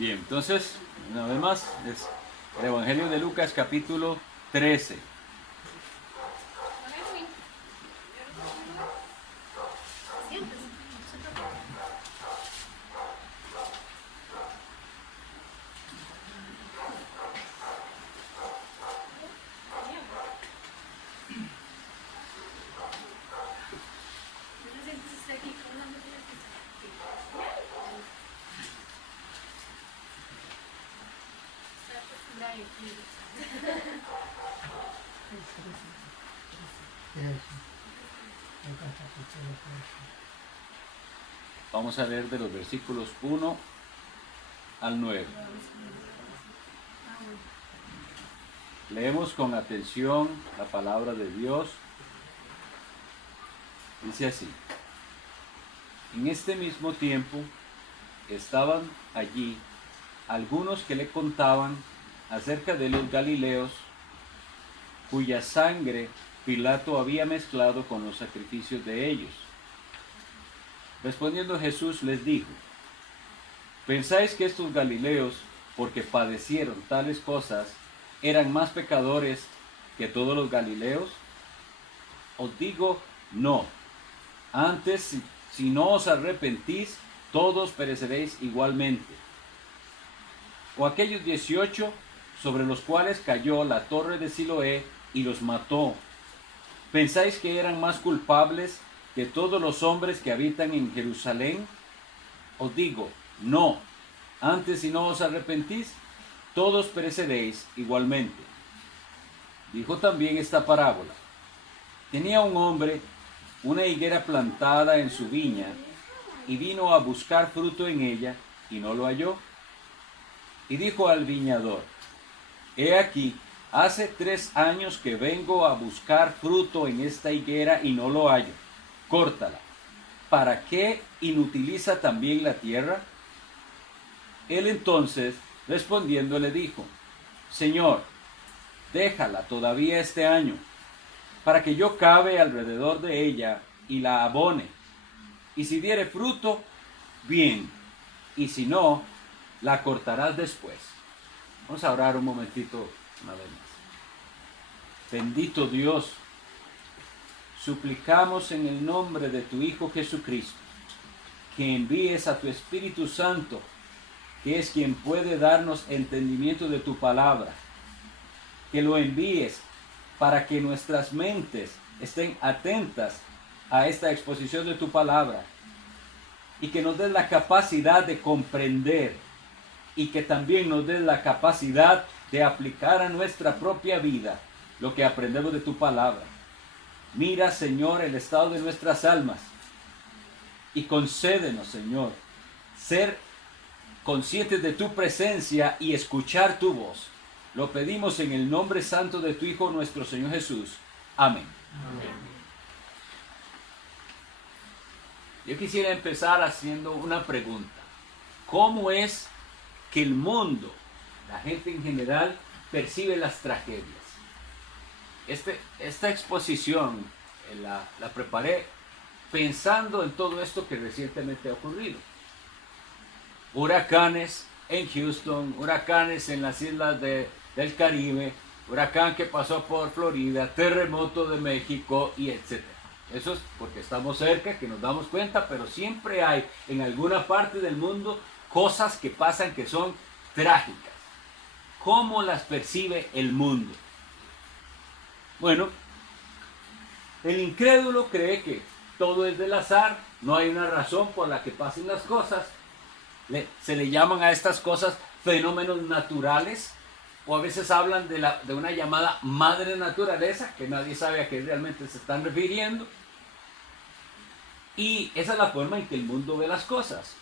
Bien, entonces, una vez más, es el Evangelio de Lucas capítulo 13. Vamos a leer de los versículos 1 al 9. Leemos con atención la palabra de Dios. Dice así: en este mismo tiempo estaban allí algunos que le contaban acerca de los Galileos, cuya sangre Pilato había mezclado con los sacrificios de ellos. Respondiendo Jesús les dijo: ¿pensáis que estos Galileos, porque padecieron tales cosas, eran más pecadores que todos los Galileos? Os digo, no. Antes, si no os arrepentís, todos pereceréis igualmente. O aquellos 18 sobre los cuales cayó la torre de Siloé y los mató, ¿pensáis que eran más culpables que todos los hombres que habitan en Jerusalén? Os digo, no. Antes, si no os arrepentís, todos pereceréis igualmente. Dijo también esta parábola: tenía un hombre una higuera plantada en su viña, y vino a buscar fruto en ella, y no lo halló. Y dijo al viñador: he aquí, hace 3 años que vengo a buscar fruto en esta higuera y no lo hallo. Córtala. ¿Para qué inutiliza también la tierra? Él entonces, respondiendo, le dijo: Señor, déjala todavía este año, para que yo cave alrededor de ella y la abone. Y si diere fruto, bien, y si no, la cortarás después. Vamos a orar un momentito una vez más. Bendito Dios, suplicamos en el nombre de tu Hijo Jesucristo que envíes a tu Espíritu Santo, que es quien puede darnos entendimiento de tu palabra, que lo envíes para que nuestras mentes estén atentas a esta exposición de tu palabra, y que nos des la capacidad de comprender, y que también nos des la capacidad de aplicar a nuestra propia vida lo que aprendemos de tu palabra. Mira, Señor, el estado de nuestras almas, y concédenos, Señor, ser conscientes de tu presencia y escuchar tu voz. Lo pedimos en el nombre santo de tu Hijo, nuestro Señor Jesús. Amén. Amén. Yo quisiera empezar haciendo una pregunta. ¿Cómo es que el mundo, la gente en general, percibe las tragedias? Esta exposición la preparé pensando en todo esto que recientemente ha ocurrido. Huracanes en Houston, huracanes en las islas del Caribe, huracán que pasó por Florida, terremoto de México y etc. Eso es porque estamos cerca, que nos damos cuenta, pero siempre hay en alguna parte del mundo cosas que pasan que son trágicas. ¿Cómo las percibe el mundo? Bueno, el incrédulo cree que todo es del azar, no hay una razón por la que pasen las cosas. Se le llaman a estas cosas fenómenos naturales, o a veces hablan de una llamada madre naturaleza, que nadie sabe a qué realmente se están refiriendo. Y esa es la forma en que el mundo ve las cosas.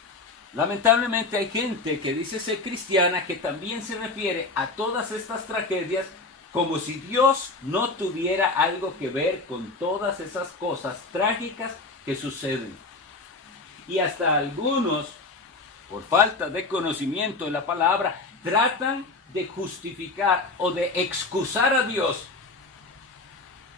Lamentablemente hay gente que dice ser cristiana que también se refiere a todas estas tragedias como si Dios no tuviera algo que ver con todas esas cosas trágicas que suceden. Y hasta algunos, por falta de conocimiento de la palabra, tratan de justificar o de excusar a Dios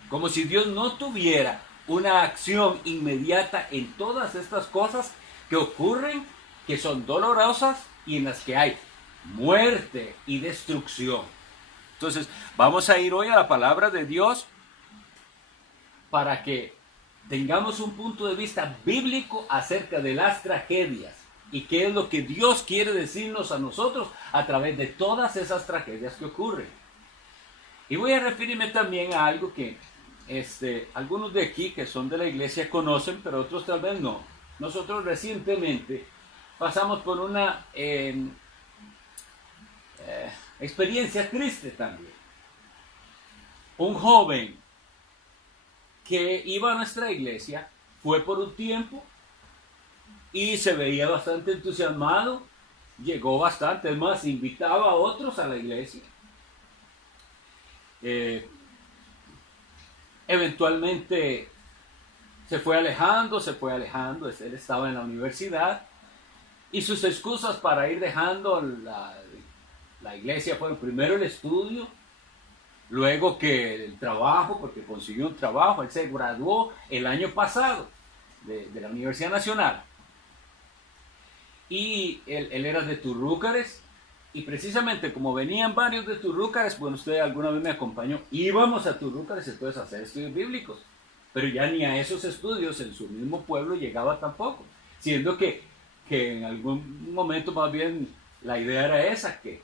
como si Dios no tuviera una acción inmediata en todas estas cosas que ocurren, que son dolorosas y en las que hay muerte y destrucción. Entonces, vamos a ir hoy a la palabra de Dios para que tengamos un punto de vista bíblico acerca de las tragedias y qué es lo que Dios quiere decirnos a nosotros a través de todas esas tragedias que ocurren. Y voy a referirme también a algo que algunos de aquí que son de la iglesia conocen, pero otros tal vez no. Nosotros recientemente pasamos por una experiencia triste también. Un joven que iba a nuestra iglesia fue por un tiempo y se veía bastante entusiasmado, llegó bastante, es más, invitaba a otros a la iglesia. Eventualmente se fue alejando, él estaba en la universidad y sus excusas para ir dejando la iglesia fueron primero el estudio, luego que el trabajo, porque consiguió un trabajo, él se graduó el año pasado de la Universidad Nacional. Y él era de Turrúcares, y precisamente como venían varios de Turrúcares, bueno, usted alguna vez me acompañó, íbamos a Turrúcares entonces a hacer estudios bíblicos, pero ya ni a esos estudios en su mismo pueblo llegaba tampoco, siendo que en algún momento más bien la idea era esa, que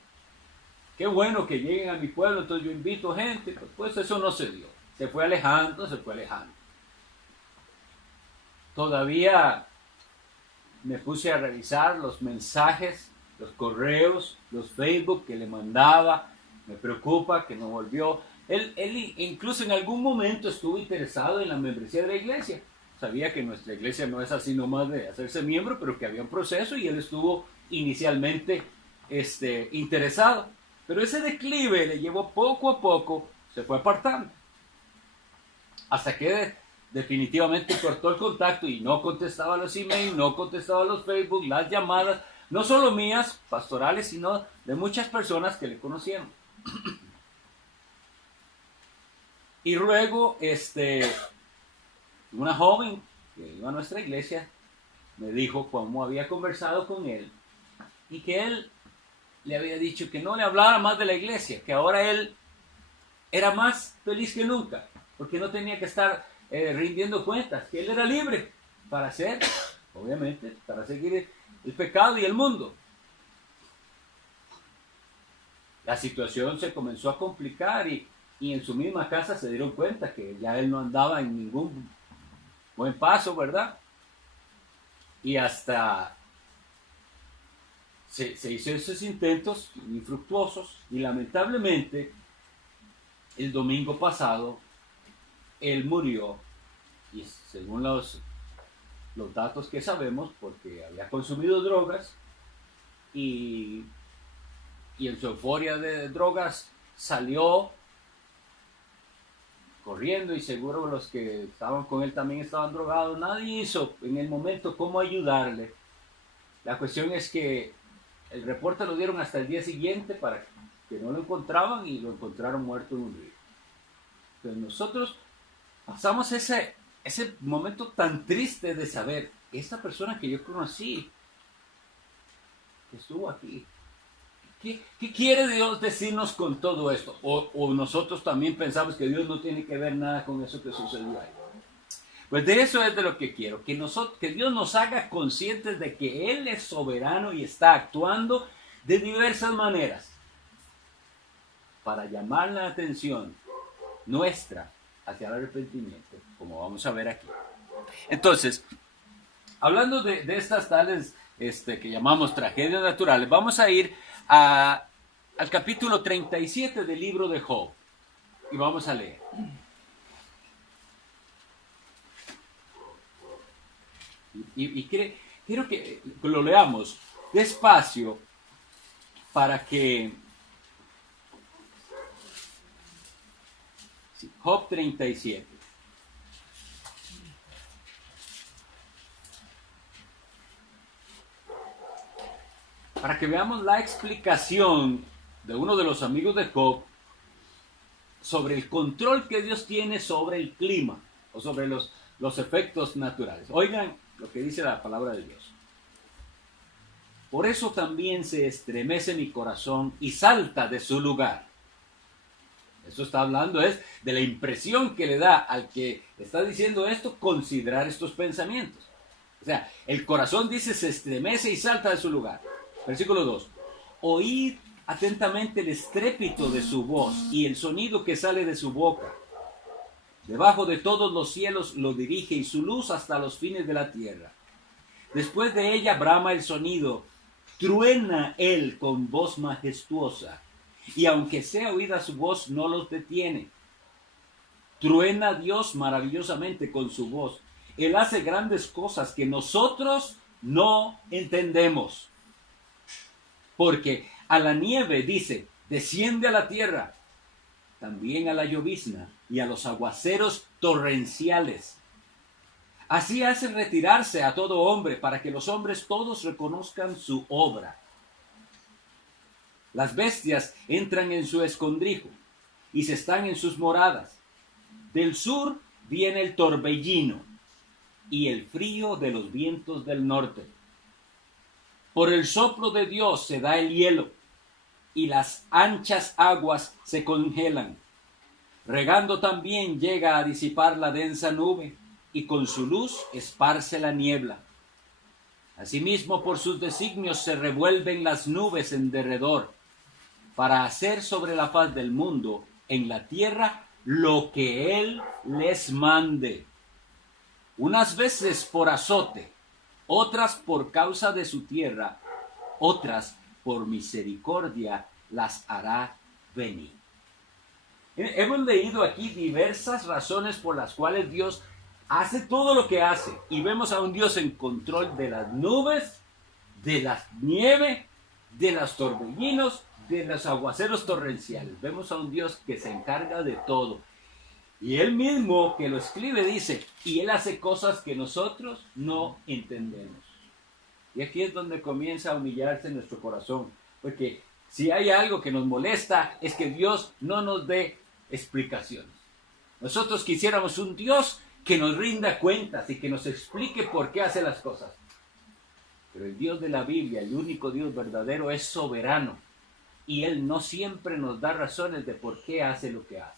qué bueno que lleguen a mi pueblo, entonces yo invito gente, pues eso no se dio, se fue alejando. Todavía me puse a revisar los mensajes, los correos, los Facebook que le mandaba, me preocupa que no volvió. Él incluso en algún momento estuvo interesado en la membresía de la iglesia, sabía que nuestra iglesia no es así nomás de hacerse miembro, pero que había un proceso y él estuvo inicialmente interesado. Pero ese declive le llevó poco a poco, se fue apartando. Hasta que definitivamente cortó el contacto y no contestaba los emails, no contestaba los Facebook, las llamadas, no solo mías, pastorales, sino de muchas personas que le conocieron. Y luego, una joven que iba a nuestra iglesia me dijo cómo había conversado con él y que él le había dicho que no le hablara más de la iglesia, que ahora él era más feliz que nunca, porque no tenía que estar rindiendo cuentas, que él era libre para hacer, obviamente, para seguir el pecado y el mundo. La situación se comenzó a complicar y en su misma casa se dieron cuenta que ya él no andaba en ningún buen paso, ¿verdad? Y hasta se hizo esos intentos infructuosos y lamentablemente el domingo pasado él murió, y según los datos que sabemos, porque había consumido drogas y en su euforia de drogas salió corriendo, y seguro los que estaban con él también estaban drogados. Nadie hizo en el momento cómo ayudarle. La cuestión es que el reporte lo dieron hasta el día siguiente para que no lo encontraban, y lo encontraron muerto en un río. Entonces nosotros pasamos ese momento tan triste de saber, esta persona que yo conocí, que estuvo aquí, ¿qué quiere Dios decirnos con todo esto? O nosotros también pensamos que Dios no tiene que ver nada con eso que sucedió ahí. Pues de eso es de lo que quiero, que Dios nos haga conscientes de que Él es soberano y está actuando de diversas maneras para llamar la atención nuestra hacia el arrepentimiento, como vamos a ver aquí. Entonces, hablando de estas tales que llamamos tragedias naturales, vamos a ir al capítulo 37 del libro de Job y vamos a leer. Y quiero que lo leamos despacio para que... Sí, Job 37. Para que veamos la explicación de uno de los amigos de Job sobre el control que Dios tiene sobre el clima o sobre los efectos naturales. Oigan lo que dice la palabra de Dios. Por eso también se estremece mi corazón y salta de su lugar. Eso está hablando es de la impresión que le da al que está diciendo esto considerar estos pensamientos. O sea, el corazón dice se estremece y salta de su lugar. Versículo 2. Oíd atentamente el estrépito de su voz y el sonido que sale de su boca. Debajo de todos los cielos lo dirige y su luz hasta los fines de la tierra. Después de ella brama el sonido, truena él con voz majestuosa, y aunque sea oída su voz, no los detiene. Truena Dios maravillosamente con su voz. Él hace grandes cosas que nosotros no entendemos. Porque a la nieve, dice, desciende a la tierra, también a la llovizna y a los aguaceros torrenciales. Así hace retirarse a todo hombre para que los hombres todos reconozcan su obra. Las bestias entran en su escondrijo y se están en sus moradas. Del sur viene el torbellino y el frío de los vientos del norte. Por el soplo de Dios se da el hielo y las anchas aguas se congelan. Regando también llega a disipar la densa nube y con su luz esparce la niebla. Asimismo, por sus designios se revuelven las nubes en derredor, para hacer sobre la faz del mundo, en la tierra, lo que Él les mande. Unas veces por azote, otras por causa de su tierra, otras por misericordia las hará venir. Hemos leído aquí diversas razones por las cuales Dios hace todo lo que hace, y vemos a un Dios en control de las nubes, de la nieve, de los torbellinos, de los aguaceros torrenciales. Vemos a un Dios que se encarga de todo. Y Él mismo que lo escribe dice, y Él hace cosas que nosotros no entendemos. Y aquí es donde comienza a humillarse nuestro corazón, porque si hay algo que nos molesta es que Dios no nos dé explicaciones. Nosotros quisiéramos un Dios que nos rinda cuentas y que nos explique por qué hace las cosas. Pero el Dios de la Biblia, el único Dios verdadero, es soberano. Y Él no siempre nos da razones de por qué hace lo que hace.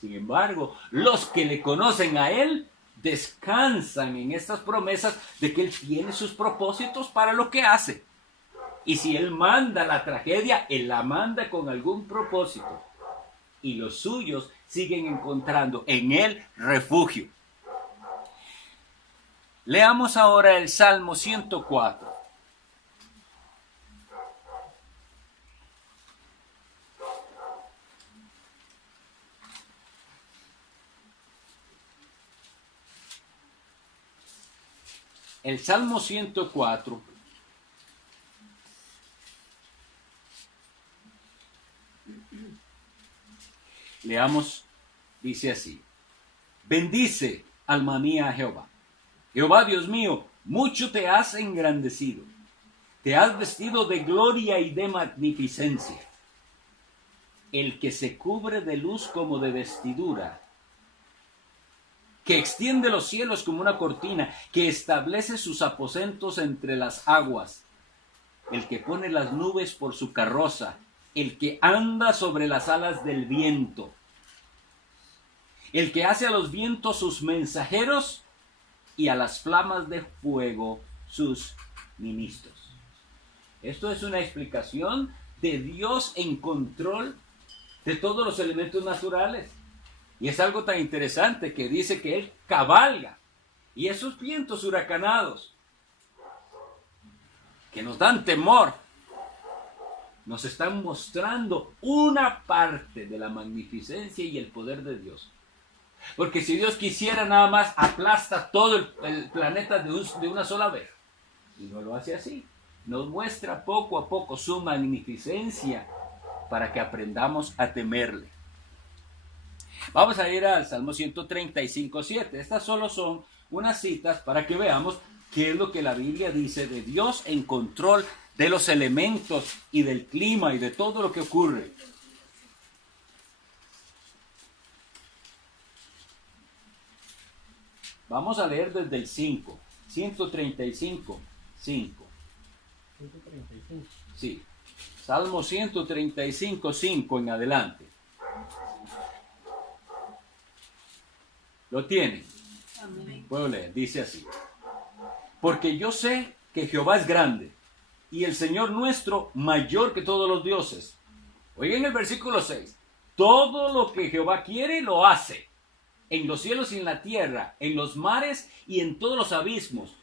Sin embargo, los que le conocen a Él descansan en estas promesas de que Él tiene sus propósitos para lo que hace. Y si Él manda la tragedia, Él la manda con algún propósito. Y los suyos siguen encontrando en Él refugio. Leamos ahora el Salmo 104. El Salmo 104 leamos, dice así: bendice, alma mía, a Jehová. Jehová, Dios mío, mucho te has engrandecido. Te has vestido de gloria y de magnificencia. El que se cubre de luz como de vestidura, que extiende los cielos como una cortina, que establece sus aposentos entre las aguas, el que pone las nubes por su carroza, el que anda sobre las alas del viento, el que hace a los vientos sus mensajeros y a las flamas de fuego sus ministros. Esto es una explicación de Dios en control de todos los elementos naturales. Y es algo tan interesante que dice que Él cabalga. Y esos vientos huracanados que nos dan temor, nos están mostrando una parte de la magnificencia y el poder de Dios. Porque si Dios quisiera, nada más aplasta todo el planeta de una sola vez. Y no lo hace así. Nos muestra poco a poco su magnificencia para que aprendamos a temerle. Vamos a ir al Salmo 135:7. Estas solo son unas citas para que veamos qué es lo que la Biblia dice de Dios en control de los elementos y del clima y de todo lo que ocurre. Vamos a leer desde el 5, 135:5. 135. Sí. Salmo 135, 5 en adelante. ¿Lo tienen? Amén. Puedo leer, dice así. Porque yo sé que Jehová es grande y el Señor nuestro mayor que todos los dioses. Oigan el versículo 6. Todo lo que Jehová quiere lo hace. En los cielos y en la tierra, en los mares y en todos los abismos.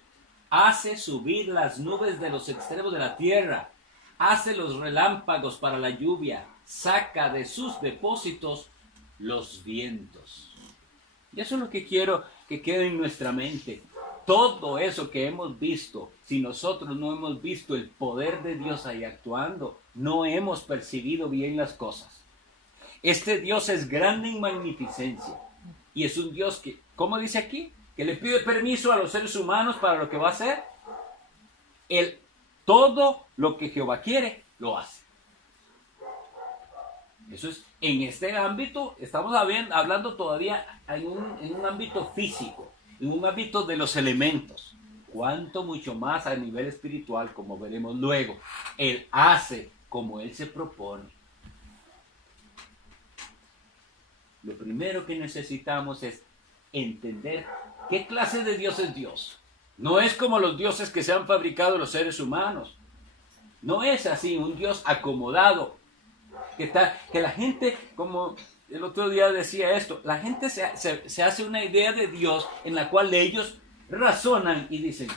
Hace subir las nubes de los extremos de la tierra. Hace los relámpagos para la lluvia. Saca de sus depósitos los vientos. Y eso es lo que quiero que quede en nuestra mente. Todo eso que hemos visto, si nosotros no hemos visto el poder de Dios ahí actuando, no hemos percibido bien las cosas. Este Dios es grande en magnificencia. Y es un Dios que, ¿cómo dice aquí? Que le pide permiso a los seres humanos para lo que va a hacer. Todo lo que Jehová quiere, lo hace. Eso es, en este ámbito, estamos hablando todavía en un ámbito físico, en un ámbito de los elementos. Cuanto mucho más a nivel espiritual, como veremos luego. Él hace como Él se propone. Lo primero que necesitamos es entender qué clase de Dios es Dios. No es como los dioses que se han fabricado los seres humanos. No es así, un Dios acomodado. Que la gente, como el otro día decía esto, la gente se hace una idea de Dios en la cual ellos razonan y dicen,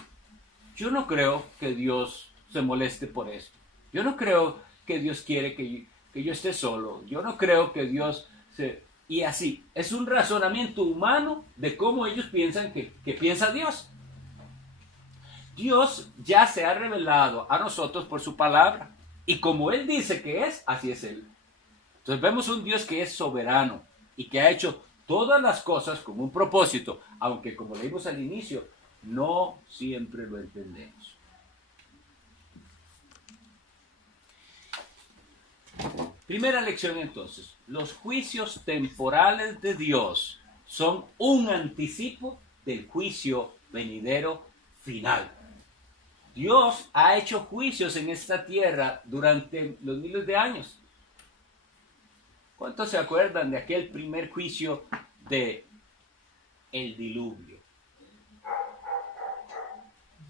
yo no creo que Dios se moleste por esto. Yo no creo que Dios quiere que yo esté solo. Yo no creo que Dios se... Y así, es un razonamiento humano de cómo ellos piensan que piensa Dios. Dios ya se ha revelado a nosotros por su palabra. Y como Él dice que es, así es Él. Entonces vemos un Dios que es soberano y que ha hecho todas las cosas con un propósito, aunque como leímos al inicio, no siempre lo entendemos. Primera lección entonces, los juicios temporales de Dios son un anticipo del juicio venidero final. Dios ha hecho juicios en esta tierra durante los miles de años. ¿Cuántos se acuerdan de aquel primer juicio de el diluvio?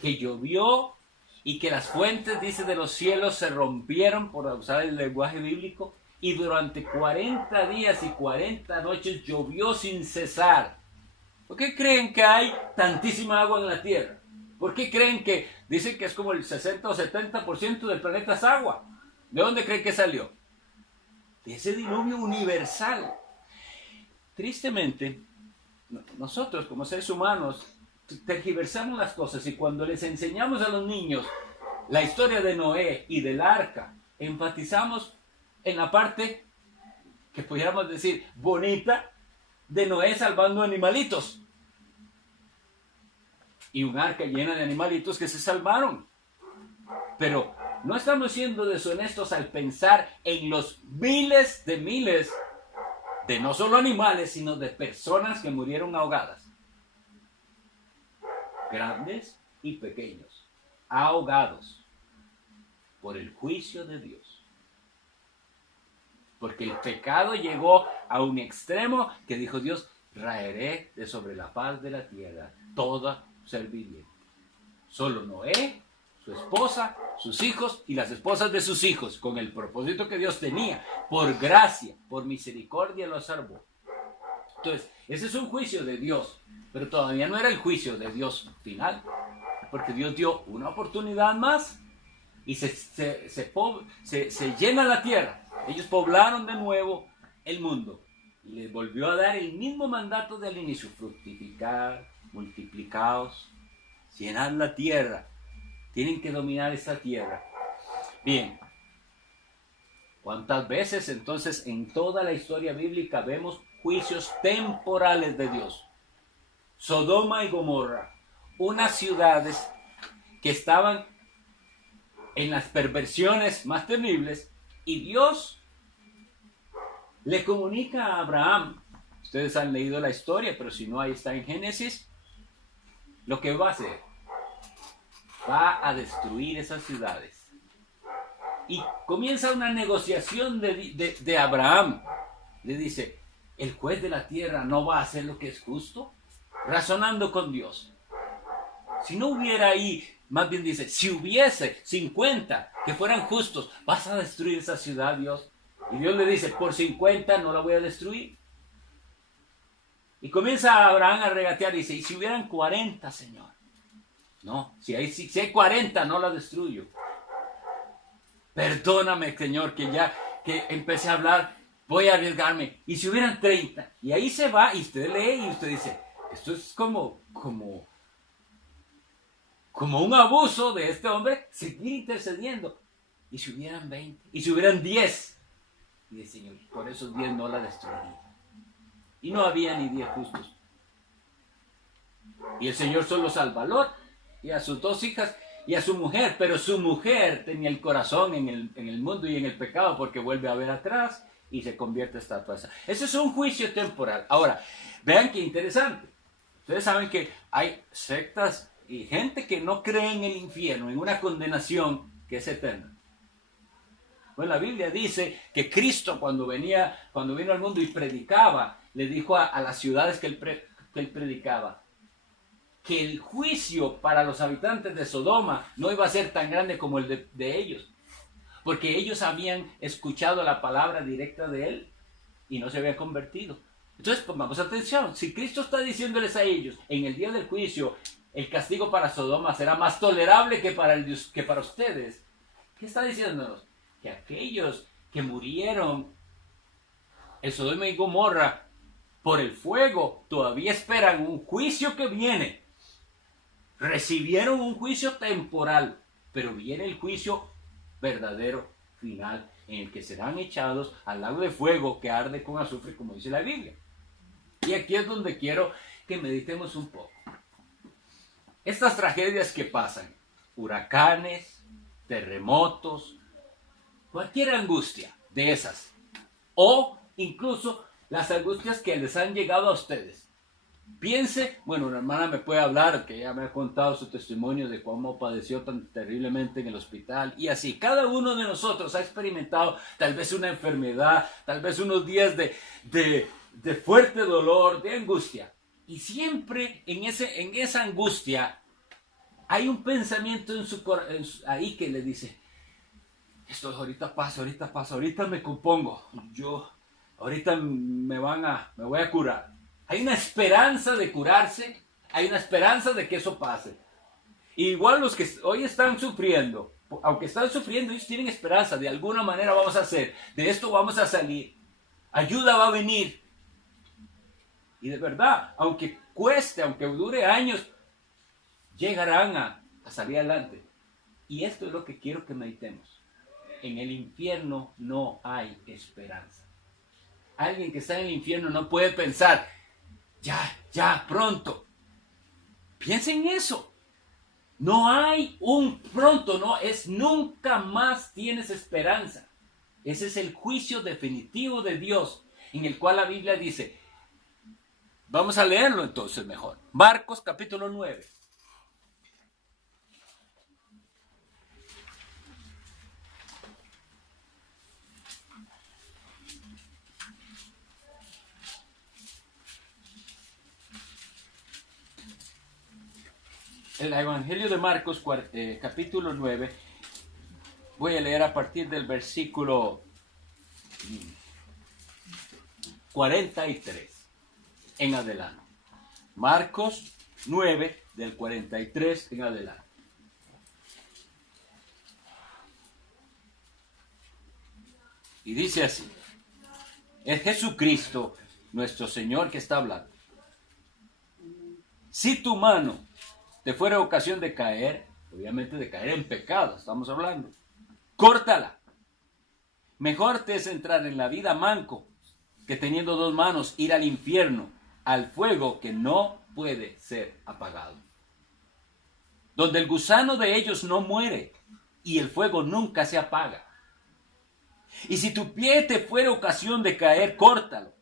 Que llovió y que las fuentes, dice, de los cielos se rompieron, por usar el lenguaje bíblico, y durante 40 días y 40 noches llovió sin cesar. ¿Por qué creen que hay tantísima agua en la tierra? ¿Por qué creen que dicen que es como el 60 o 70% del planeta es agua? ¿De dónde creen que salió? De ese diluvio universal. Tristemente, nosotros como seres humanos tergiversamos las cosas y cuando les enseñamos a los niños la historia de Noé y del arca, enfatizamos en la parte que pudiéramos decir bonita de Noé salvando animalitos. Y un arca llena de animalitos que se salvaron. Pero no estamos siendo deshonestos al pensar en los miles de no solo animales, sino de personas que murieron ahogadas. Grandes y pequeños, ahogados por el juicio de Dios. Porque el pecado llegó a un extremo que dijo Dios, raeré de sobre la faz de la tierra toda ser viviente. Solo Noé, su esposa, sus hijos y las esposas de sus hijos, con el propósito que Dios tenía, por gracia, por misericordia lo salvó. Entonces, ese es un juicio de Dios, pero todavía no era el juicio de Dios final, porque Dios dio una oportunidad más y se llena la tierra. Ellos poblaron de nuevo el mundo y les volvió a dar el mismo mandato del inicio: fructificar, multiplicaos, llenad la tierra. Tienen que dominar esta tierra. Bien, ¿cuántas veces entonces en toda la historia bíblica vemos juicios temporales de Dios? Sodoma y Gomorra, unas ciudades que estaban en las perversiones más terribles, y Dios le comunica a Abraham, ustedes han leído la historia, pero si no, ahí está en Génesis, lo que va a hacer. Va a destruir esas ciudades. Y comienza una negociación de Abraham. Le dice, el juez de la tierra no va a hacer lo que es justo, razonando con Dios. Si no hubiera ahí, más bien dice, si hubiese 50 que fueran justos, ¿vas a destruir esa ciudad, Dios? Y Dios le dice, por 50 no la voy a destruir. Y comienza Abraham a regatear y dice, ¿y si hubieran 40, Señor? No, si hay 40 no la destruyo. Perdóname, Señor, que empecé a hablar, voy a arriesgarme. ¿Y si hubieran 30? Y ahí se va y usted lee y usted dice, esto es como un abuso de este hombre, seguir intercediendo. ¿Y si hubieran 20? ¿Y si hubieran 10? Y dice, Señor, por esos 10 no la destruiría. Y no había ni 10 justos. Y el Señor solo salva a Lot y a sus 2 hijas y a su mujer, pero su mujer tenía el corazón en el mundo y en el pecado, porque vuelve a ver atrás y se convierte en estatua. Ese es un juicio temporal. Ahora, vean qué interesante. Ustedes saben que hay sectas y gente que no cree en el infierno, en una condenación que es eterna. Pues la Biblia dice que Cristo cuando vino al mundo y predicaba, le dijo a las ciudades que él predicaba, que el juicio para los habitantes de Sodoma no iba a ser tan grande como el de ellos, porque ellos habían escuchado la palabra directa de él y no se habían convertido. Entonces pongamos atención, si Cristo está diciéndoles a ellos, en el día del juicio, el castigo para Sodoma será más tolerable que para ustedes, ¿qué está diciéndonos? Que aquellos que murieron en Sodoma y Gomorra por el fuego todavía esperan un juicio que viene. Recibieron un juicio temporal, pero viene el juicio verdadero, final, en el que serán echados al lago de fuego que arde con azufre, como dice la Biblia. Y aquí es donde quiero que meditemos un poco. Estas tragedias que pasan, huracanes, terremotos, cualquier angustia de esas, o incluso las angustias que les han llegado a ustedes. Piense, bueno, una hermana me puede hablar, que ella me ha contado su testimonio de cómo padeció tan terriblemente en el hospital, y así, cada uno de nosotros ha experimentado tal vez una enfermedad, tal vez unos días de fuerte dolor, de angustia, y siempre en esa angustia hay un pensamiento ahí que le dice, esto ahorita pasa, ahorita me compongo, ahorita me voy a curar. Hay una esperanza de curarse, hay una esperanza de que eso pase. Igual los que hoy están sufriendo, aunque están sufriendo, ellos tienen esperanza, de alguna manera vamos a hacer, de esto vamos a salir, ayuda va a venir. Y de verdad, aunque cueste, aunque dure años, llegarán a salir adelante. Y esto es lo que quiero que meditemos. En el infierno no hay esperanza. Alguien que está en el infierno no puede pensar, ya, pronto. Piensa en eso. No hay un pronto, no, es nunca más tienes esperanza. Ese es el juicio definitivo de Dios, en el cual la Biblia dice, vamos a leerlo entonces mejor. Marcos capítulo 9. El Evangelio de Marcos, capítulo 9, voy a leer a partir del versículo 43 en adelante. Marcos 9, del 43 en adelante. Y dice así, es Jesucristo, nuestro Señor, que está hablando. Si tu mano te fuera ocasión de caer, obviamente de caer en pecado, estamos hablando, córtala. Mejor te es entrar en la vida manco que teniendo 2 manos ir al infierno, al fuego que no puede ser apagado, donde el gusano de ellos no muere y el fuego nunca se apaga. Y si tu pie te fuera ocasión de caer, córtalo.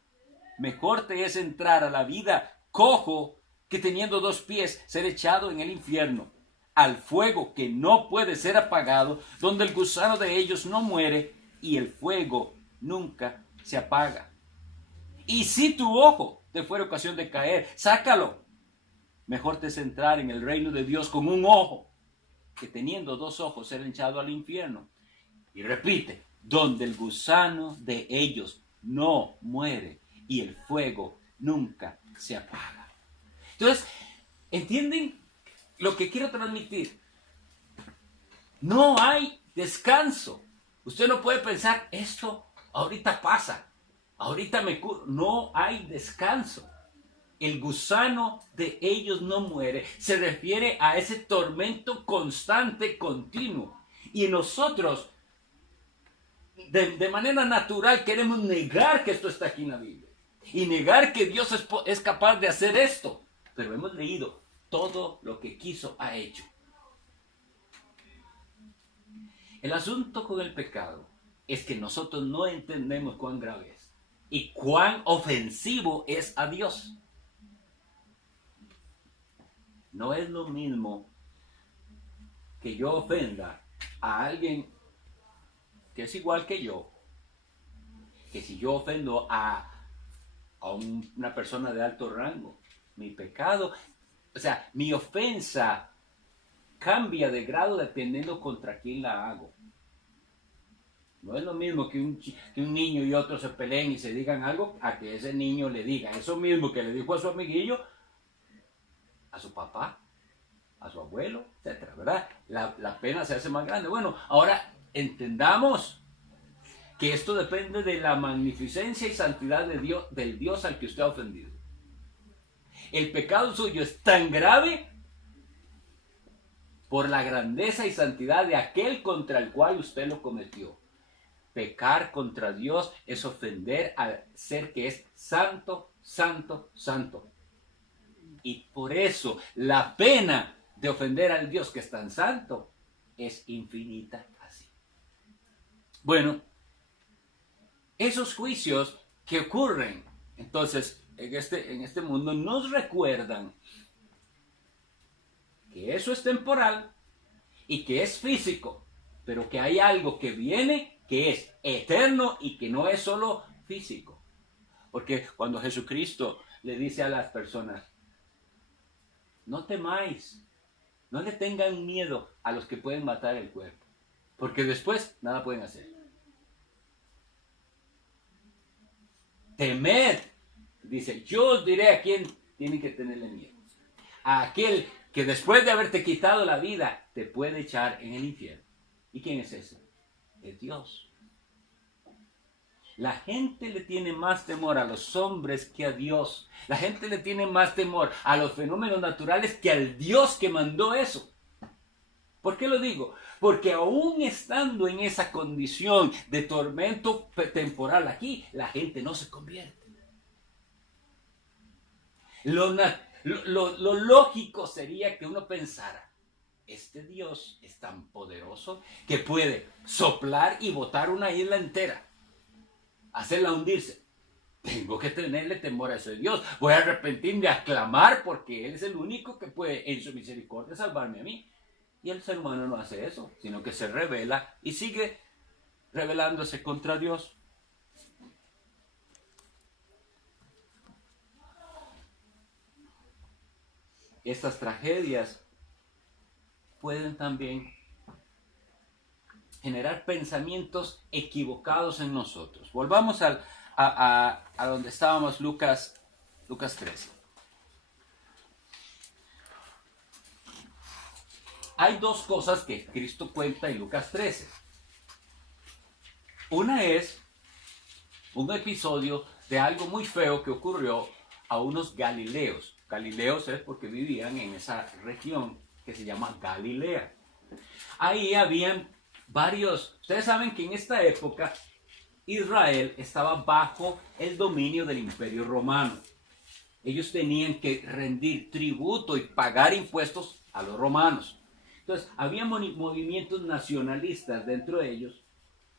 Mejor te es entrar a la vida cojo que teniendo 2 pies ser echado en el infierno, al fuego que no puede ser apagado, donde el gusano de ellos no muere y el fuego nunca se apaga. Y si tu ojo te fuera ocasión de caer, sácalo. Mejor te centrar en el reino de Dios con un ojo, que teniendo dos ojos ser echado al infierno. Y repite, donde el gusano de ellos no muere y el fuego nunca se apaga. Entonces, ¿entienden lo que quiero transmitir? No hay descanso. Usted no puede pensar, esto ahorita pasa, ahorita me curo. No hay descanso. El gusano de ellos no muere. Se refiere a ese tormento constante, continuo. Y nosotros, de manera natural, queremos negar que esto está aquí en la Biblia. Y negar que Dios es capaz de hacer esto. Pero hemos leído todo lo que quiso, ha hecho. El asunto con el pecado es que nosotros no entendemos cuán grave es. Y cuán ofensivo es a Dios. No es lo mismo que yo ofenda a alguien que es igual que yo, que si yo ofendo a una persona de alto rango. Mi pecado, o sea, mi ofensa cambia de grado dependiendo contra quién la hago. No es lo mismo que un niño y otro se peleen y se digan algo, a que ese niño le diga eso mismo que le dijo a su amiguillo, a su papá, a su abuelo, etcétera, ¿verdad? La pena se hace más grande. Bueno, ahora entendamos que esto depende de la magnificencia y santidad de Dios, del Dios al que usted ha ofendido. El pecado suyo es tan grave por la grandeza y santidad de aquel contra el cual usted lo cometió. Pecar contra Dios es ofender al ser que es santo, santo, santo. Y por eso la pena de ofender al Dios que es tan santo es infinita así. Bueno, esos juicios que ocurren entonces en este mundo nos recuerdan que eso es temporal y que es físico, pero que hay algo que viene que es eterno y que no es solo físico. Porque cuando Jesucristo le dice a las personas, no temáis, no le tengan miedo a los que pueden matar el cuerpo, porque después nada pueden hacer. Temed, dice, yo os diré a quién tienen que tenerle miedo. A aquel que después de haberte quitado la vida te puede echar en el infierno. ¿Y quién es ese? Es Dios. La gente le tiene más temor a los hombres que a Dios. La gente le tiene más temor a los fenómenos naturales que al Dios que mandó eso. ¿Por qué lo digo? Porque aún estando en esa condición de tormento temporal aquí, la gente no se convierte. Lo lógico sería que uno pensara, este Dios es tan poderoso que puede soplar y botar una isla entera, hacerla hundirse. Tengo que tenerle temor a ese Dios. Voy a arrepentirme, a clamar, porque Él es el único que puede en su misericordia salvarme a mí. Y el ser humano no hace eso, sino que se rebela y sigue rebelándose contra Dios. Estas tragedias pueden también generar pensamientos equivocados en nosotros. Volvamos a donde estábamos, Lucas 13. Hay dos cosas que Cristo cuenta en Lucas 13. Una es un episodio de algo muy feo que ocurrió a unos galileos. Galileos es porque vivían en esa región que se llama Galilea. Ahí habían varios. Ustedes saben que en esta época Israel estaba bajo el dominio del Imperio Romano. Ellos tenían que rendir tributo y pagar impuestos a los romanos. Entonces, había movimientos nacionalistas dentro de ellos,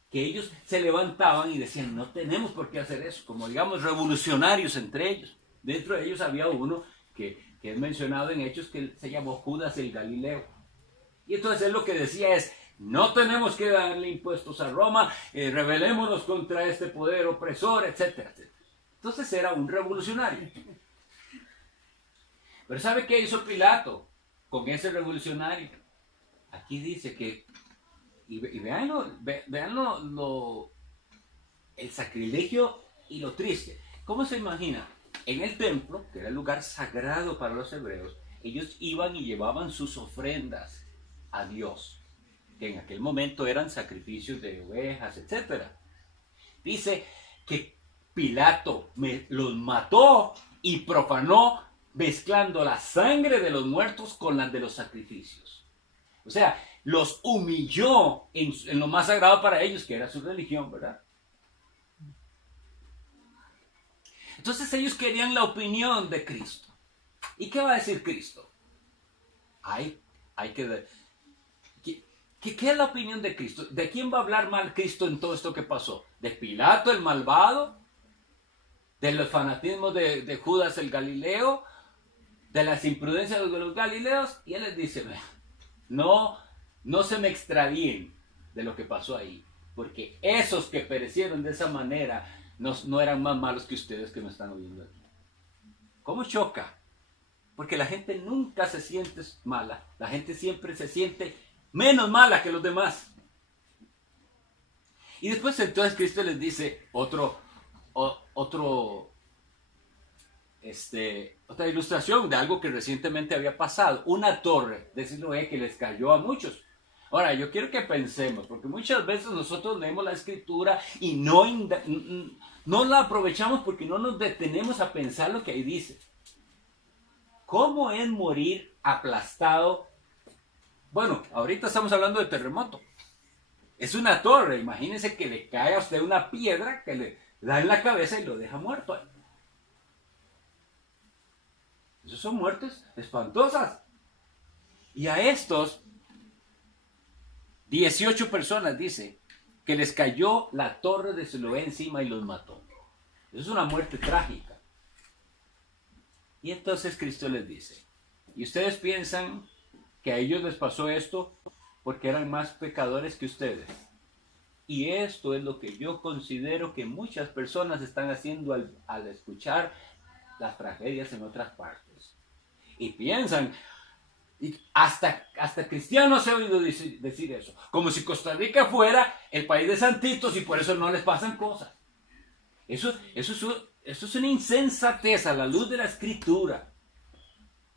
que ellos se levantaban y decían, no tenemos por qué hacer eso, como digamos revolucionarios entre ellos. Dentro de ellos había uno que es mencionado en Hechos, que se llamó Judas el Galileo. Y entonces él lo que decía es, no tenemos que darle impuestos a Roma, rebelémonos contra este poder opresor, etcétera, etcétera. Entonces era un revolucionario. Pero ¿sabe qué hizo Pilato con ese revolucionario? Aquí dice que, y vean, el sacrilegio y lo triste. ¿Cómo se imagina? En el templo, que era el lugar sagrado para los hebreos, ellos iban y llevaban sus ofrendas a Dios, que en aquel momento eran sacrificios de ovejas, etc. Dice que Pilato los mató y profanó mezclando la sangre de los muertos con la de los sacrificios. O sea, los humilló en lo más sagrado para ellos, que era su religión, ¿verdad? Entonces ellos querían la opinión de Cristo. ¿Y qué va a decir Cristo? ¿Qué es la opinión de Cristo? ¿De quién va a hablar mal Cristo en todo esto que pasó? ¿De Pilato el malvado? ¿Del fanatismo de Judas el Galileo? ¿De las imprudencias de los galileos? Y él les dice, no se me extravíen de lo que pasó ahí, porque esos que perecieron de esa manera no eran más malos que ustedes que me están oyendo aquí. ¿Cómo choca? Porque la gente nunca se siente mala, la gente siempre se siente menos mala que los demás. Y después entonces Cristo les dice otra ilustración de algo que recientemente había pasado. Una torre de Siloé que les cayó a muchos. Ahora, yo quiero que pensemos, porque muchas veces nosotros leemos la Escritura y no la aprovechamos porque no nos detenemos a pensar lo que ahí dice. ¿Cómo es morir aplastado? Bueno, ahorita estamos hablando de terremoto. Es una torre, imagínense que le cae a usted una piedra que le da en la cabeza y lo deja muerto. Esas son muertes espantosas. Y a estos 18 personas dice que les cayó la torre de Siloé encima y los mató. Eso es una muerte trágica. Y entonces Cristo les dice, ¿y ustedes piensan que a ellos les pasó esto porque eran más pecadores que ustedes? Y esto es lo que yo considero que muchas personas están haciendo al escuchar las tragedias en otras partes. Y piensan, y hasta cristianos he oído decir eso, como si Costa Rica fuera el país de santitos y por eso no les pasan cosas. Eso es una insensatez a la luz de la Escritura.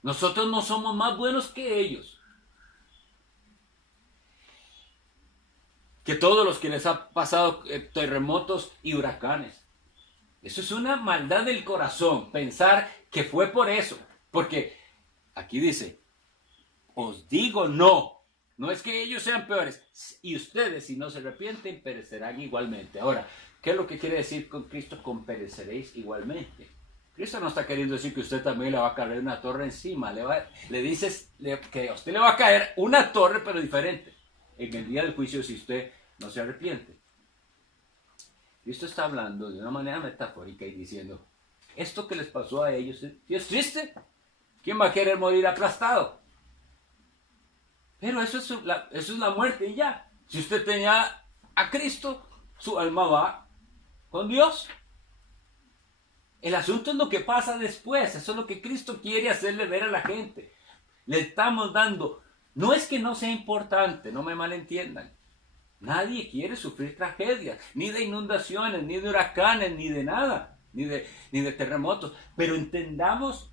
Nosotros no somos más buenos que ellos. Que todos los que les ha pasado terremotos y huracanes. Eso es una maldad del corazón, pensar que fue por eso. Porque aquí dice, os digo no es que ellos sean peores. Y ustedes, si no se arrepienten, perecerán igualmente. Ahora, ¿qué es lo que quiere decir con Cristo con pereceréis igualmente? Cristo no está queriendo decir que usted también le va a caer una torre encima. Le dices que a usted le va a caer una torre, pero diferente. En el día del juicio, si usted no se arrepiente. Cristo está hablando de una manera metafórica y diciendo, esto que les pasó a ellos es triste. ¿Quién va a querer morir aplastado? Pero eso es la muerte y ya. Si usted tenía a Cristo, su alma va con Dios. El asunto es lo que pasa después. Eso es lo que Cristo quiere hacerle ver a la gente. Le estamos dando. No es que no sea importante, no me malentiendan. Nadie quiere sufrir tragedias, ni de inundaciones, ni de huracanes, ni de nada, ni de terremotos. Pero entendamos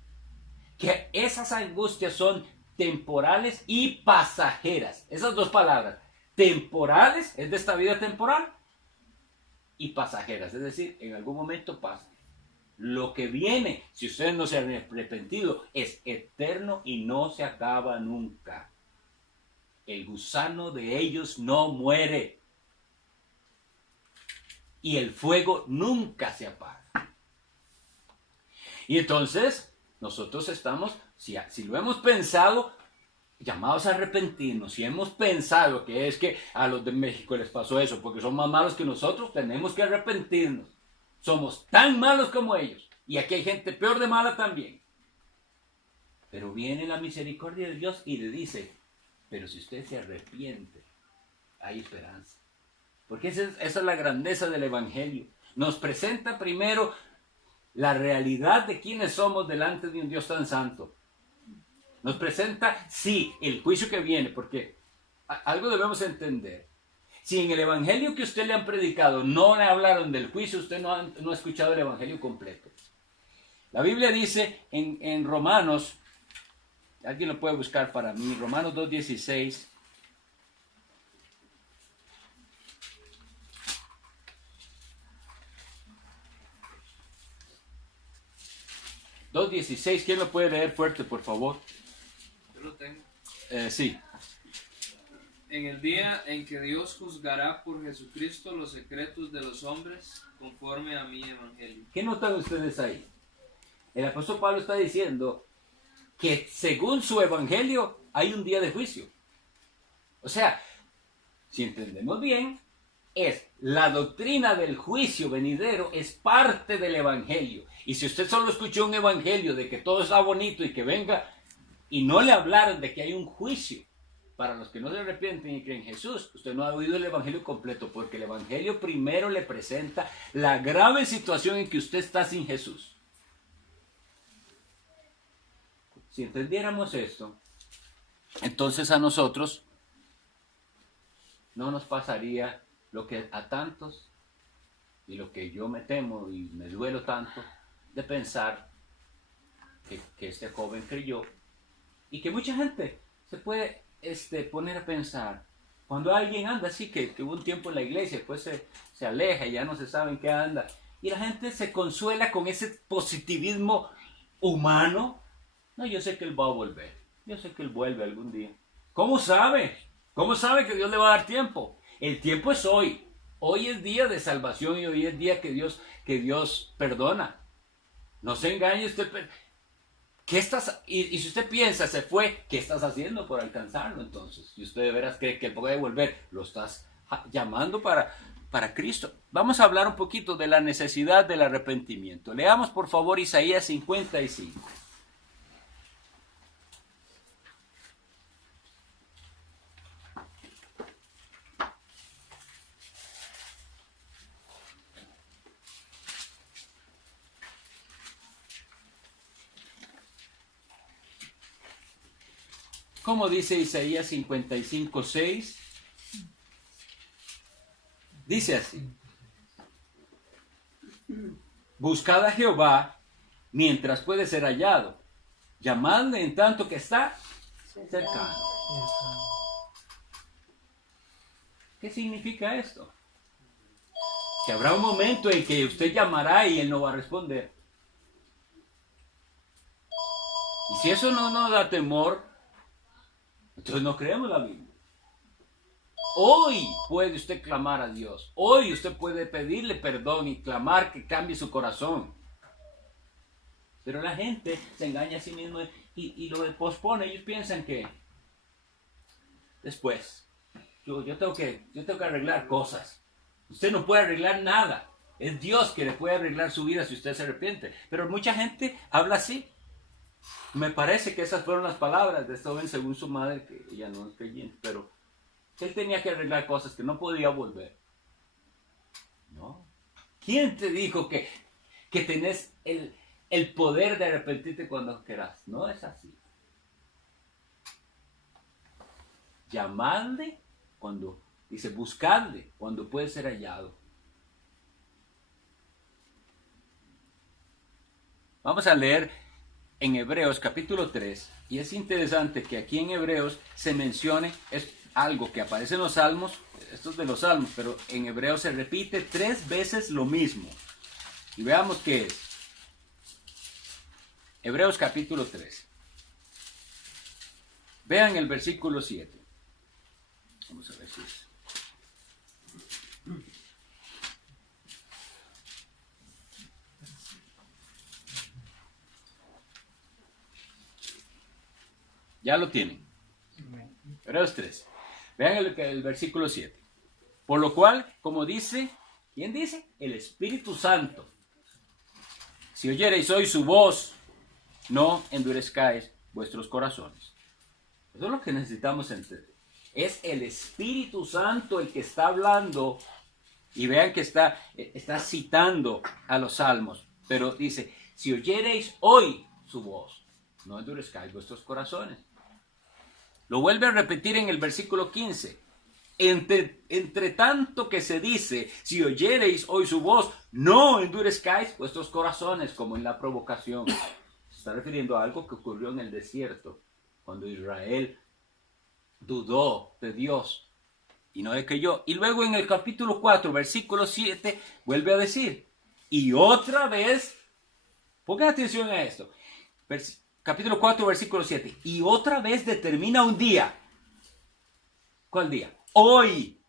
que esas angustias son temporales y pasajeras. Esas dos palabras, temporales, es de esta vida temporal, y pasajeras, es decir, en algún momento pasa. Lo que viene, si ustedes no se han arrepentido, es eterno y no se acaba nunca. El gusano de ellos no muere. Y el fuego nunca se apaga. Y entonces, nosotros estamos, si lo hemos pensado, llamados a arrepentirnos. Si hemos pensado que es que a los de México les pasó eso, porque son más malos que nosotros, tenemos que arrepentirnos. Somos tan malos como ellos. Y aquí hay gente peor de mala también. Pero viene la misericordia de Dios y le dice, Pero si usted se arrepiente, hay esperanza. Porque esa es la grandeza del Evangelio. Nos presenta primero la realidad de quiénes somos delante de un Dios tan santo. Nos presenta, sí, el juicio que viene, porque algo debemos entender. Si en el Evangelio que usted le han predicado no le hablaron del juicio, usted no ha escuchado el Evangelio completo. La Biblia dice en Romanos, alguien lo puede buscar para mí, Romanos 2:16. 2:16, ¿quién lo puede leer fuerte, por favor? Yo lo tengo. Sí. En el día en que Dios juzgará por Jesucristo los secretos de los hombres, conforme a mi evangelio. ¿Qué notan ustedes ahí? El apóstol Pablo está diciendo que según su evangelio hay un día de juicio. O sea, si entendemos bien, es la doctrina del juicio venidero, es parte del evangelio. Y si usted solo escuchó un evangelio de que todo está bonito y que venga, y no le hablaron de que hay un juicio para los que no se arrepienten y creen en Jesús, usted no ha oído el evangelio completo, porque el evangelio primero le presenta la grave situación en que usted está sin Jesús. Si entendiéramos esto, entonces a nosotros no nos pasaría lo que a tantos, y lo que yo me temo y me duelo tanto de pensar que este joven creyó, y que mucha gente se puede poner a pensar, cuando alguien anda así, que hubo un tiempo en la iglesia, después se aleja y ya no se sabe en qué anda, y la gente se consuela con ese positivismo humano. No, yo sé que él va a volver, yo sé que él vuelve algún día. ¿Cómo sabe? ¿Cómo sabe que Dios le va a dar tiempo? El tiempo es hoy. Hoy es día de salvación y hoy es día que Dios perdona. No se engañe usted. ¿Qué estás? Y si usted piensa, se fue, ¿qué estás haciendo por alcanzarlo entonces? Si usted de veras cree que él puede volver, lo estás llamando para Cristo. Vamos a hablar un poquito de la necesidad del arrepentimiento. Leamos por favor Isaías 55. ¿Cómo dice Isaías 55:6? Dice así: buscad a Jehová mientras puede ser hallado, llamadle en tanto que está cercano. ¿Qué significa esto? Que habrá un momento en que usted llamará y él no va a responder. Y si eso no nos da temor, entonces no creemos la Biblia. Hoy puede usted clamar a Dios. Hoy usted puede pedirle perdón y clamar que cambie su corazón. Pero la gente se engaña a sí mismo y lo pospone. Ellos piensan que después, yo tengo que arreglar cosas. Usted no puede arreglar nada. Es Dios que le puede arreglar su vida si usted se arrepiente. Pero mucha gente habla así. Me parece que esas fueron las palabras de este joven según su madre, que ella no es creyente, pero él tenía que arreglar cosas, que no podía volver. ¿No? ¿Quién te dijo que tenés el poder de arrepentirte cuando quieras? No es así. Llamadle cuando, dice, buscadle cuando puede ser hallado. Vamos a leer en Hebreos capítulo 3, y es interesante que aquí en Hebreos se mencione, es algo que aparece en los Salmos, esto es de los Salmos, pero en Hebreos se repite 3 veces lo mismo. Y veamos qué es. Hebreos capítulo 3. Vean el versículo 7. Vamos a ver si es. Ya lo tienen. Hebreos 3. Vean el versículo 7. Por lo cual, como dice, ¿quién dice? El Espíritu Santo. Si oyereis hoy su voz, no endurezcáis vuestros corazones. Eso es lo que necesitamos entender. Es el Espíritu Santo el que está hablando. Y vean que está citando a los salmos. Pero dice, si oyereis hoy su voz, no endurezcáis vuestros corazones. Lo vuelve a repetir en el versículo 15. Entre tanto que se dice, si oyereis hoy su voz, no endurezcáis vuestros corazones, como en la provocación. Se está refiriendo a algo que ocurrió en el desierto, cuando Israel dudó de Dios y no creyó. Y luego en el capítulo 4, versículo 7, vuelve a decir, y otra vez, pongan atención a esto, capítulo 4, versículo 7, y otra vez determina un día. ¿Cuál día? Hoy,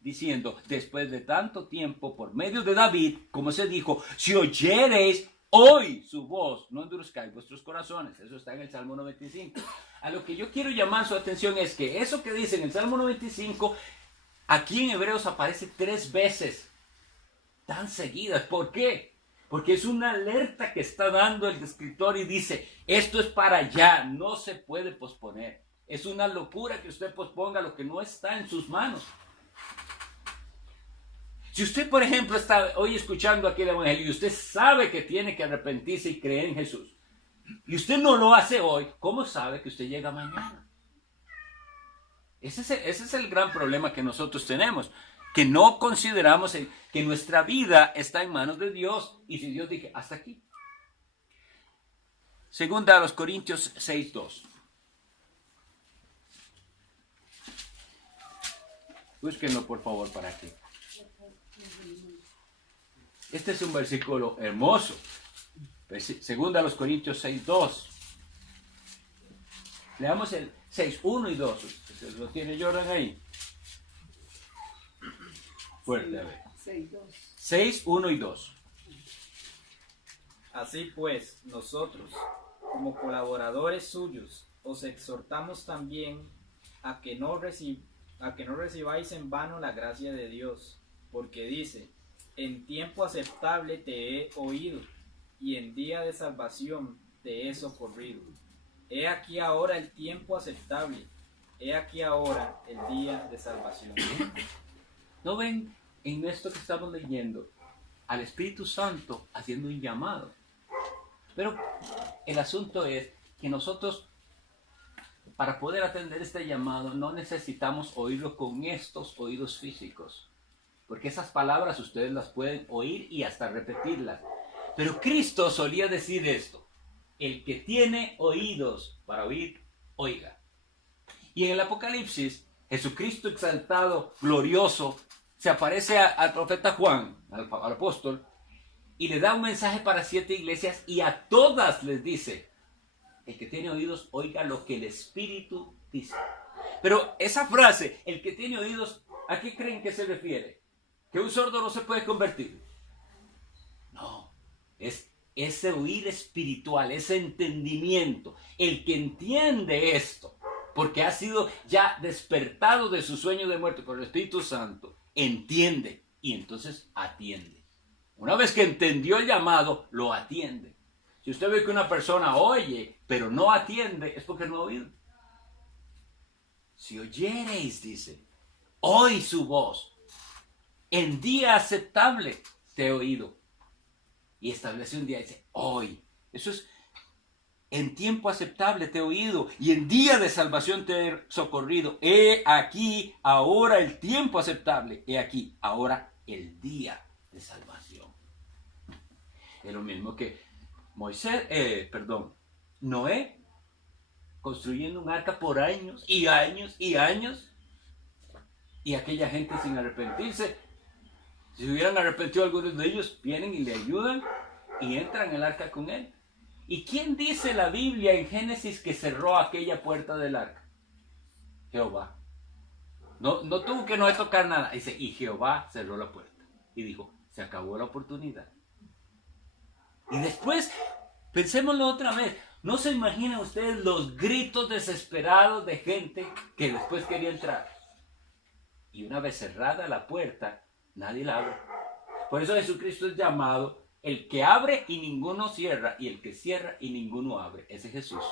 diciendo, después de tanto tiempo, por medio de David, como se dijo, si oyereis hoy su voz, no endurezcáis vuestros corazones. Eso está en el Salmo 95. A lo que yo quiero llamar su atención es que eso que dice en el Salmo 95, aquí en Hebreos aparece 3 veces, tan seguidas. ¿Por qué? Porque es una alerta que está dando el escritor y dice, esto es para allá, no se puede posponer. Es una locura que usted posponga lo que no está en sus manos. Si usted, por ejemplo, está hoy escuchando aquí el Evangelio y usted sabe que tiene que arrepentirse y creer en Jesús, y usted no lo hace hoy, ¿cómo sabe que usted llega mañana? Ese es el gran problema que nosotros tenemos, que no consideramos que nuestra vida está en manos de Dios, y si Dios dice, hasta aquí. Segunda a los Corintios 6:2. Búsquenlo por favor para aquí. Este es un versículo hermoso. Segunda a los Corintios 6:2. Leamos el 6:1 y 2. ¿Lo tiene Jordan ahí? Fuerte, a ver. 6:1 y 2. Así pues, nosotros, como colaboradores suyos, os exhortamos también a que no recibáis en vano la gracia de Dios, porque dice, en tiempo aceptable te he oído, y en día de salvación te he socorrido. He aquí ahora el tiempo aceptable, he aquí ahora el día de salvación. ¿No ven en esto que estamos leyendo al Espíritu Santo haciendo un llamado? Pero el asunto es que nosotros, para poder atender este llamado, no necesitamos oírlo con estos oídos físicos, porque esas palabras ustedes las pueden oír y hasta repetirlas. Pero Cristo solía decir esto: el que tiene oídos para oír, oiga. Y en el Apocalipsis, Jesucristo exaltado, glorioso, se aparece al profeta Juan, al apóstol, y le da un mensaje para 7 iglesias, y a todas les dice: el que tiene oídos, oiga lo que el Espíritu dice. Pero esa frase, el que tiene oídos, ¿a qué creen que se refiere? ¿Que un sordo no se puede convertir? No, es ese oír espiritual, ese entendimiento. El que entiende esto, porque ha sido ya despertado de su sueño de muerte por el Espíritu Santo, entiende y entonces atiende. Una vez que entendió el llamado, lo atiende. Si usted ve que una persona oye, pero no atiende, es porque no ha oído. Si oyereis, dice, oí su voz, en día aceptable te he oído. Y establece un día, dice, hoy. Eso es, en tiempo aceptable te he oído, y en día de salvación te he socorrido. He aquí ahora el tiempo aceptable, he aquí ahora el día de salvación. Es lo mismo que Noé, construyendo un arca por años y años y años, y aquella gente sin arrepentirse. Si se hubieran arrepentido algunos de ellos, vienen y le ayudan y entran en el arca con él. ¿Y quién dice la Biblia en Génesis que cerró aquella puerta del arca? Jehová. No tuvo que no tocar nada. Dice, y Jehová cerró la puerta. Y dijo, se acabó la oportunidad. Y después, pensémoslo otra vez, ¿no se imaginan ustedes los gritos desesperados de gente que después quería entrar? Y una vez cerrada la puerta, nadie la abre. Por eso Jesucristo es llamado el que abre y ninguno cierra, y el que cierra y ninguno abre. Ese es Jesús.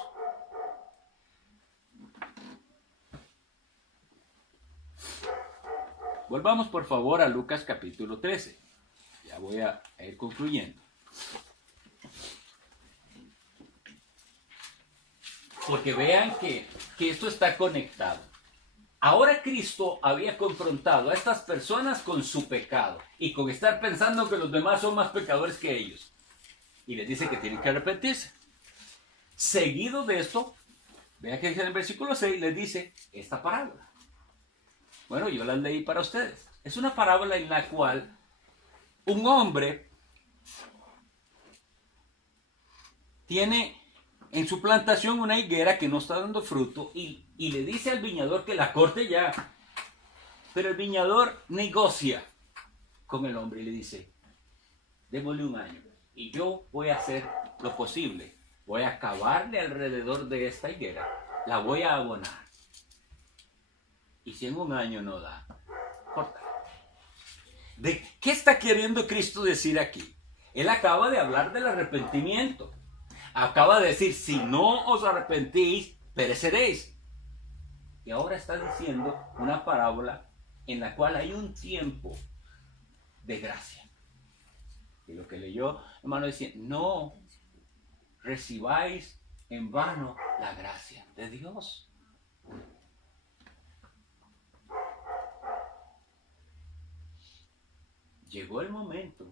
Volvamos por favor a Lucas capítulo 13. Ya voy a ir concluyendo. Porque vean que esto está conectado. Ahora Cristo había confrontado a estas personas con su pecado y con estar pensando que los demás son más pecadores que ellos. Y les dice que tienen que arrepentirse. Seguido de esto, vean que en el versículo 6 les dice esta parábola. Bueno, yo la leí para ustedes. Es una parábola en la cual un hombre tiene en su plantación una higuera que no está dando fruto y le dice al viñador que la corte ya. Pero el viñador negocia con el hombre y le dice, démosle un año y yo voy a hacer lo posible. Voy a cavarle alrededor de esta higuera, la voy a abonar. Y si en un año no da, corta. ¿De qué está queriendo Cristo decir aquí? Él acaba de hablar del arrepentimiento. Acaba de decir, si no os arrepentís, pereceréis. Y ahora está diciendo una parábola en la cual hay un tiempo de gracia. Y lo que leyó, hermano, decía, no recibáis en vano la gracia de Dios. Llegó el momento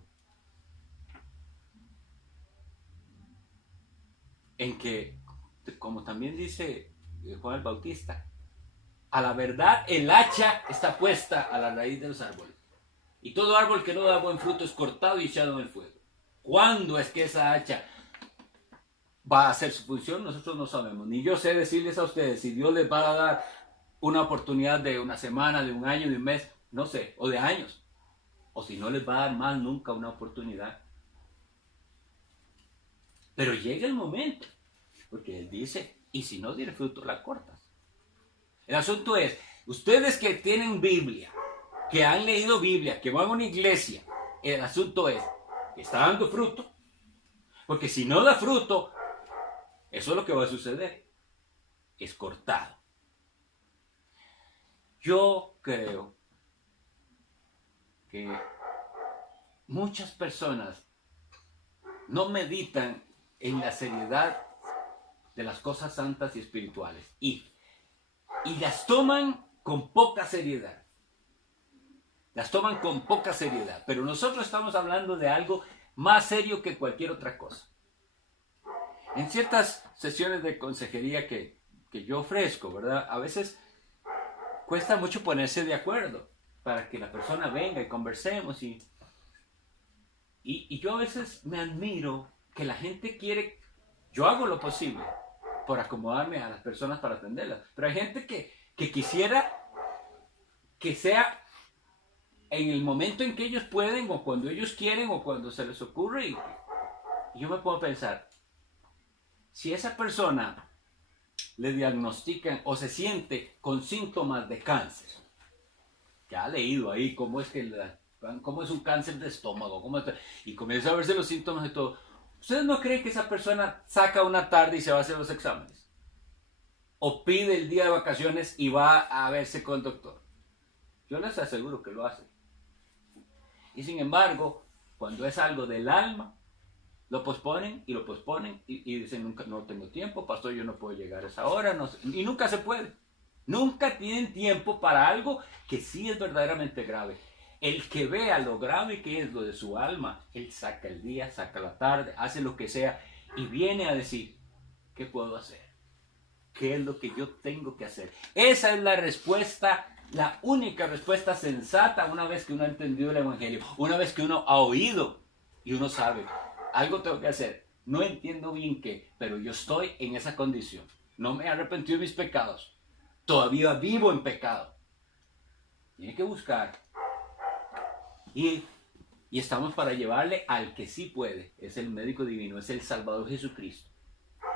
en que, como también dice Juan el Bautista, a la verdad el hacha está puesta a la raíz de los árboles. Y todo árbol que no da buen fruto es cortado y echado en el fuego. ¿Cuándo es que esa hacha va a hacer su función? Nosotros no sabemos. Ni yo sé decirles a ustedes si Dios les va a dar una oportunidad de una semana, de un año, de un mes, no sé, o de años. O si no les va a dar más nunca una oportunidad. Pero llega el momento, porque Él dice, y si no diere fruto, la cortas. El asunto es, ustedes que tienen Biblia, que han leído Biblia, que van a una iglesia, el asunto es, ¿está dando fruto? Porque si no da fruto, eso es lo que va a suceder. Es cortado. Yo creo que muchas personas no meditan en la seriedad de las cosas santas y espirituales y las toman con poca seriedad. Las toman con poca seriedad. Pero nosotros estamos hablando de algo más serio que cualquier otra cosa. En ciertas sesiones de consejería que yo ofrezco, ¿verdad? A veces cuesta mucho ponerse de acuerdo para que la persona venga y conversemos. Y yo a veces me admiro que la gente quiere, yo hago lo posible por acomodarme a las personas para atenderlas, pero hay gente que quisiera que sea en el momento en que ellos pueden o cuando ellos quieren o cuando se les ocurre y yo me puedo pensar, si esa persona le diagnostican o se siente con síntomas de cáncer, que ha leído ahí cómo es un cáncer de estómago, y comienza a verse los síntomas de todo. ¿Ustedes no creen que esa persona saca una tarde y se va a hacer los exámenes? ¿O pide el día de vacaciones y va a verse con el doctor? Yo les aseguro que lo hace. Y sin embargo, cuando es algo del alma, lo posponen y lo posponen y dicen, nunca, no tengo tiempo, pastor, yo no puedo llegar a esa hora, no sé, y nunca se puede. Nunca tienen tiempo para algo que sí es verdaderamente grave. El que vea lo grave que es lo de su alma, él saca el día, saca la tarde, hace lo que sea y viene a decir, ¿qué puedo hacer? ¿Qué es lo que yo tengo que hacer? Esa es la respuesta, la única respuesta sensata una vez que uno ha entendido el Evangelio, una vez que uno ha oído y uno sabe, algo tengo que hacer. No entiendo bien qué, pero yo estoy en esa condición. No me he arrepentido de mis pecados. Todavía vivo en pecado. Tiene que buscar. Y estamos para llevarle al que sí puede. Es el médico divino, es el Salvador Jesucristo.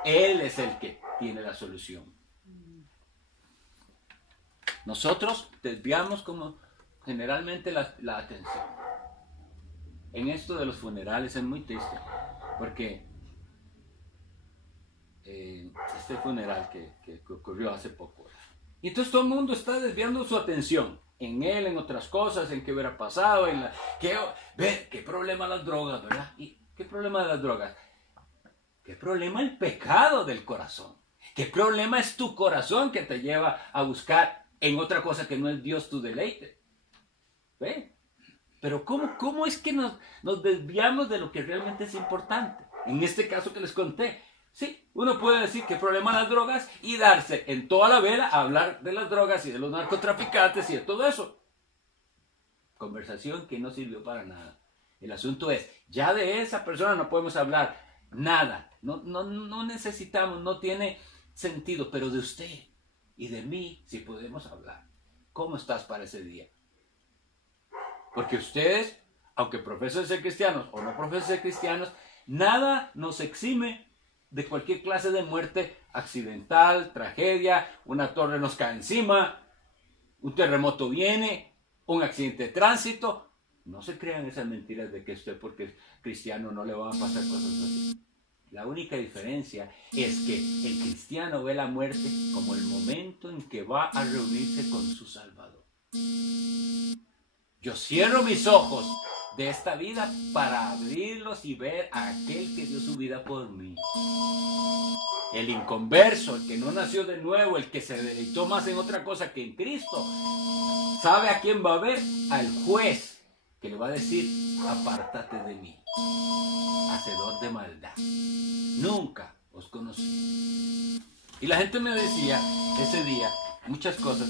Él es el que tiene la solución. Nosotros desviamos como generalmente la atención. En esto de los funerales es muy triste, porque este funeral que ocurrió hace poco, y entonces todo el mundo está desviando su atención. en él, en otras cosas, en qué hubiera pasado, qué problema las drogas, ¿verdad? ¿Y qué problema de las drogas? ¿Qué problema el pecado del corazón? ¿Qué problema es tu corazón que te lleva a buscar en otra cosa que no es Dios tu deleite? ¿Ve? Pero ¿cómo es que nos desviamos de lo que realmente es importante? En este caso que les conté, sí, uno puede decir que el problema de las drogas y darse en toda la vela a hablar de las drogas y de los narcotraficantes y de todo eso. Conversación que no sirvió para nada. El asunto es, ya de esa persona no podemos hablar nada. No necesitamos, no tiene sentido, pero de usted y de mí sí podemos hablar. ¿Cómo estás para ese día? Porque ustedes, aunque profesen ser cristianos o no profesen ser cristianos, nada nos exime de cualquier clase de muerte accidental, tragedia, una torre nos cae encima, un terremoto viene, un accidente de tránsito. No se crean esas mentiras de que usted porque es cristiano no le van a pasar cosas así. La única diferencia es que el cristiano ve la muerte como el momento en que va a reunirse con su Salvador. Yo cierro mis ojos de esta vida para abrirlos y ver a aquel que dio su vida por mí. El inconverso, el que no nació de nuevo, el que se deleitó más en otra cosa que en Cristo, ¿sabe a quién va a ver? Al juez, que le va a decir, apártate de mí, hacedor de maldad. Nunca os conocí. Y la gente me decía ese día muchas cosas.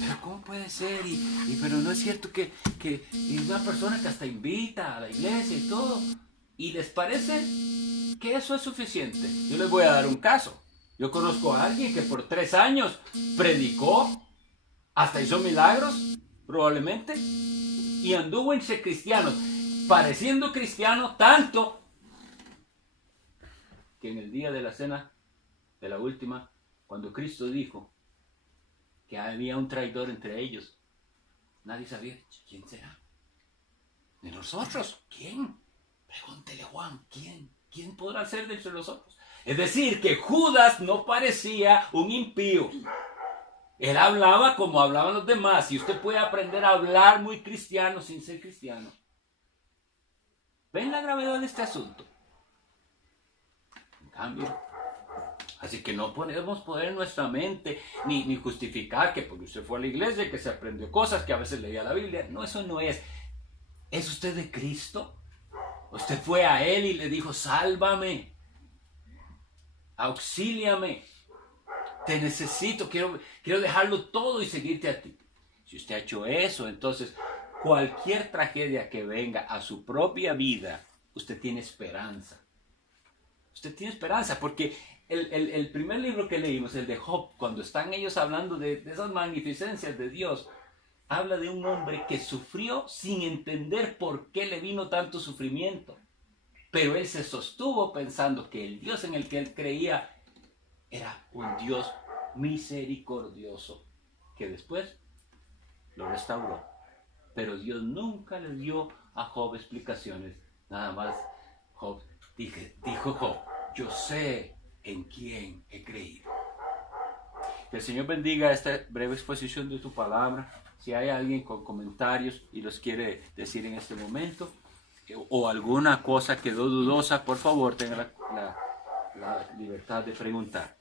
Pero ¿cómo puede ser? Pero no es cierto que es una persona que hasta invita a la iglesia y todo. ¿Y les parece que eso es suficiente? Yo les voy a dar un caso. Yo conozco a alguien que por 3 años predicó, hasta hizo milagros, probablemente, y anduvo entre cristianos, pareciendo cristiano tanto que en el día de la cena, de la última, cuando Cristo dijo que había un traidor entre ellos, nadie sabía quién será. De nosotros, ¿quién? Pregúntele Juan, ¿quién? ¿Quién podrá ser de entre nosotros? Es decir, que Judas no parecía un impío. Él hablaba como hablaban los demás, y usted puede aprender a hablar muy cristiano sin ser cristiano. ¿Ven la gravedad de este asunto? En cambio, así que no podemos poner en nuestra mente ni justificar que porque usted fue a la iglesia, que se aprendió cosas, que a veces leía la Biblia. No, eso no es. ¿Es usted de Cristo? Usted fue a Él y le dijo, sálvame, auxíliame, te necesito, quiero dejarlo todo y seguirte a ti. Si usted ha hecho eso, entonces cualquier tragedia que venga a su propia vida, usted tiene esperanza. Usted tiene esperanza porque el primer libro que leímos, el de Job, cuando están ellos hablando de esas magnificencias de Dios, habla de un hombre que sufrió sin entender por qué le vino tanto sufrimiento. Pero él se sostuvo pensando que el Dios en el que él creía era un Dios misericordioso, que después lo restauró. Pero Dios nunca le dio a Job explicaciones. Nada más dijo Job, yo sé en quién he creído. Que el Señor bendiga esta breve exposición de tu palabra. Si hay alguien con comentarios y los quiere decir en este momento, o alguna cosa quedó dudosa, por favor tenga la libertad de preguntar.